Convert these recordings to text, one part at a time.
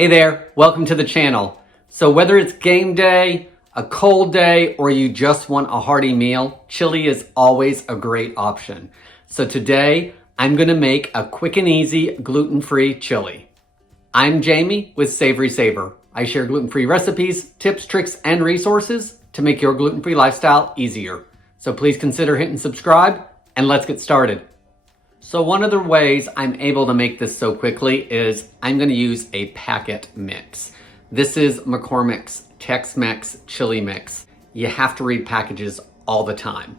Hey there, welcome to the channel. So whether it's game day, a cold day, or you just want a hearty meal, chili is always a great option. So today, I'm gonna make a quick and easy gluten-free chili. I'm Jamie with SavorySaver. I share gluten-free recipes, tips, tricks, and resources to make your gluten-free lifestyle easier. So please consider hitting subscribe, and let's get started. So one of the ways I'm able to make this so quickly is I'm going to use a packet mix. This is McCormick's Tex-Mex Chili Mix. You have to read packages all the time.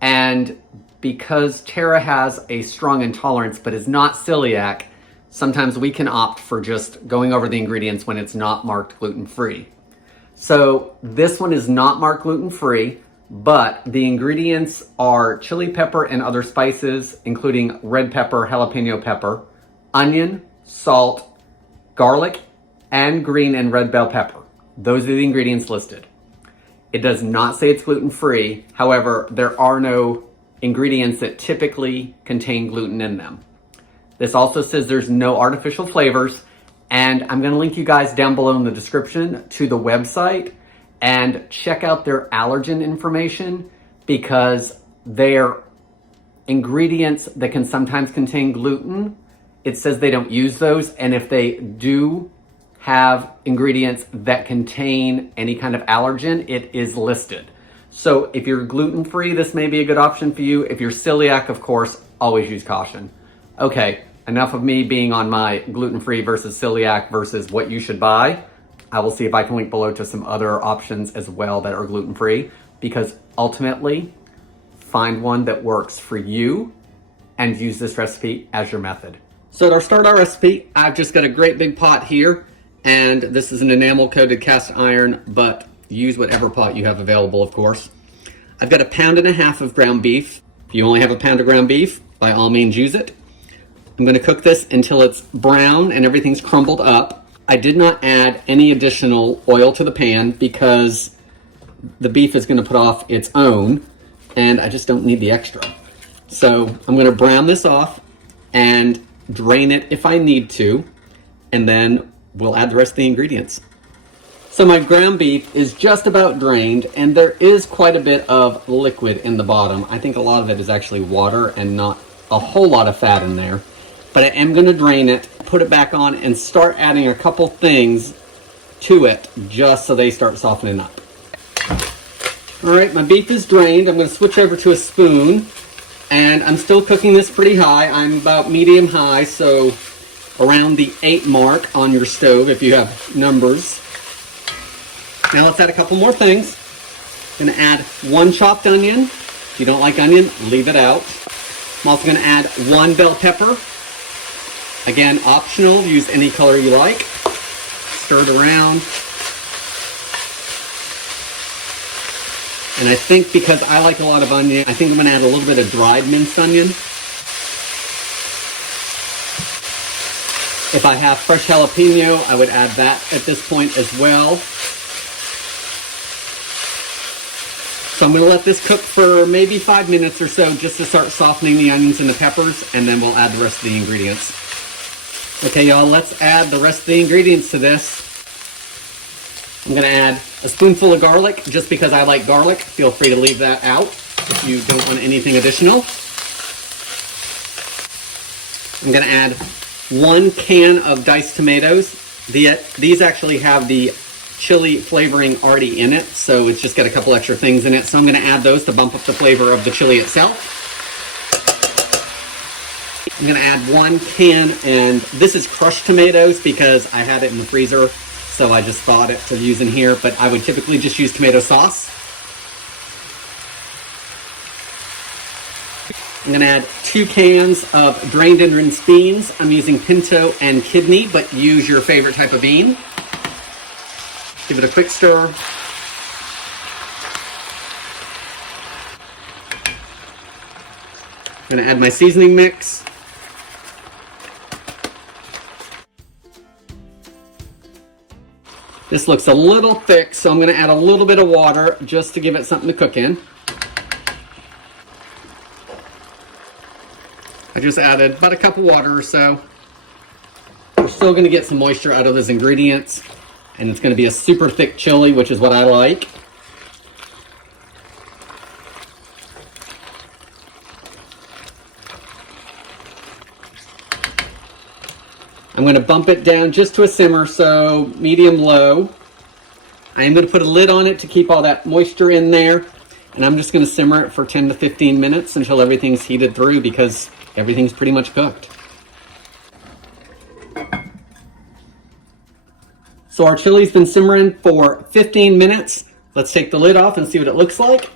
And because Tara has a strong intolerance but is not celiac, sometimes we can opt for just going over the ingredients when it's not marked gluten-free. So this one is not marked gluten-free, but the ingredients are chili pepper and other spices, including red pepper, jalapeno pepper, onion, salt, garlic, and green and red bell pepper. Those are the ingredients listed. It does not say it's gluten-free. However, there are no ingredients that typically contain gluten in them. This also says there's no artificial flavors, and I'm going to link you guys down below in the description to the website and check out their allergen information, because they're ingredients that can sometimes contain gluten. It says they don't use those, and if they do have ingredients that contain any kind of allergen, it is listed. So if you're gluten-free, this may be a good option for you. If you're celiac, of course, always use caution. Okay, enough of me being on my gluten-free versus celiac versus what you should buy. I will see if I can link below to some other options as well that are gluten-free, because ultimately, find one that works for you and use this recipe as your method. So to start our recipe, I've just got a great big pot here, and this is an enamel-coated cast iron, but use whatever pot you have available, of course. I've got 1.5 pounds of ground beef. If you only have 1 pound of ground beef, by all means use it. I'm gonna cook this until it's brown and everything's crumbled up. I did not add any additional oil to the pan because the beef is going to put off its own, and I just don't need the extra. So I'm going to brown this off and drain it if I need to, and then we'll add the rest of the ingredients. So my ground beef is just about drained, and there is quite a bit of liquid in the bottom. I think a lot of it is actually water and not a whole lot of fat in there. But I am going to drain it, put it back on, and start adding a couple things to it just so they start softening up. All right, my beef is drained. I'm going to switch over to a spoon, and I'm still cooking this pretty high. I'm about medium high, so around the 8 mark on your stove if you have numbers. Now let's add a couple more things. I'm going to add 1 chopped onion. If you don't like onion, leave it out. I'm also going to add 1 bell pepper. Again, optional, use any color you like. Stir it around. And I think because I like a lot of onion, I think I'm gonna add a little bit of dried minced onion. If I have fresh jalapeno, I would add that at this point as well. So I'm gonna let this cook for maybe 5 minutes or so just to start softening the onions and the peppers, and then we'll add the rest of the ingredients. Okay, y'all, let's add the rest of the ingredients to this. I'm gonna add a spoonful of garlic, just because I like garlic. Feel free to leave that out if you don't want anything additional. I'm gonna add 1 can of diced tomatoes. These actually have the chili flavoring already in it, so it's just got a couple extra things in it. So I'm gonna add those to bump up the flavor of the chili itself. I'm gonna add 1 can, and this is crushed tomatoes because I had it in the freezer, so I just thought it to use in here, but I would typically just use tomato sauce. I'm gonna add 2 cans of drained and rinsed beans. I'm using pinto and kidney, but use your favorite type of bean. Give it a quick stir. I'm gonna add my seasoning mix. This looks a little thick, so I'm going to add a little bit of water just to give it something to cook in. I just added about a cup of water or so. still gonna get some moisture out of those ingredients, and it's gonna be a super thick chili, which is what I like. I'm gonna bump it down just to a simmer, so medium-low. I am gonna put a lid on it to keep all that moisture in there, and I'm just gonna simmer it for 10 to 15 minutes until everything's heated through, because everything's pretty much cooked. So our chili's been simmering for 15 minutes. Let's take the lid off and see what it looks like.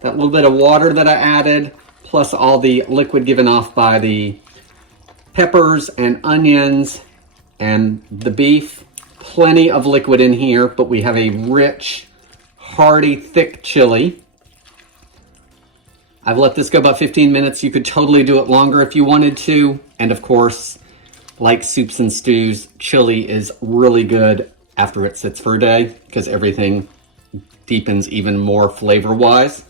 That little bit of water that I added, plus all the liquid given off by the peppers and onions and the beef. Plenty of liquid in here, but we have a rich, hearty, thick chili. I've let this go about 15 minutes. You could totally do it longer if you wanted to. And of course, like soups and stews, chili is really good after it sits for a day because everything deepens even more flavor-wise.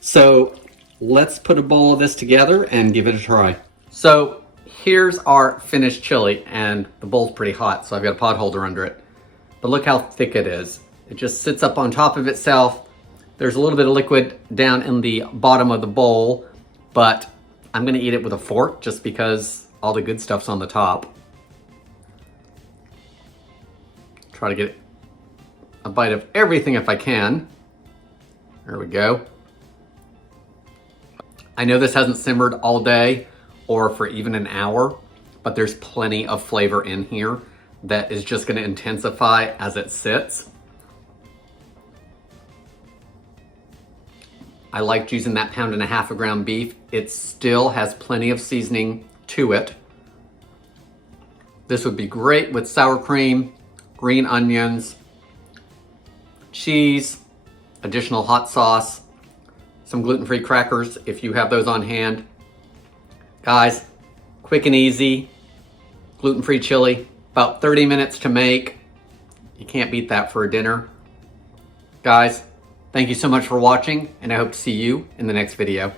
So let's put a bowl of this together and give it a try. So here's our finished chili, and the bowl's pretty hot, so I've got a pot holder under it. But look how thick it is. It just sits up on top of itself. There's a little bit of liquid down in the bottom of the bowl, but I'm gonna eat it with a fork just because all the good stuff's on the top. Try to get a bite of everything if I can. There we go. I know this hasn't simmered all day or for even an hour, but there's plenty of flavor in here that is just gonna intensify as it sits. I liked using that 1.5 pounds of ground beef. It still has plenty of seasoning to it. This would be great with sour cream, green onions, cheese, additional hot sauce, some gluten-free crackers if you have those on hand. Guys, quick and easy, gluten-free chili, about 30 minutes to make. You can't beat that for a dinner. Guys, thank you so much for watching, and I hope to see you in the next video.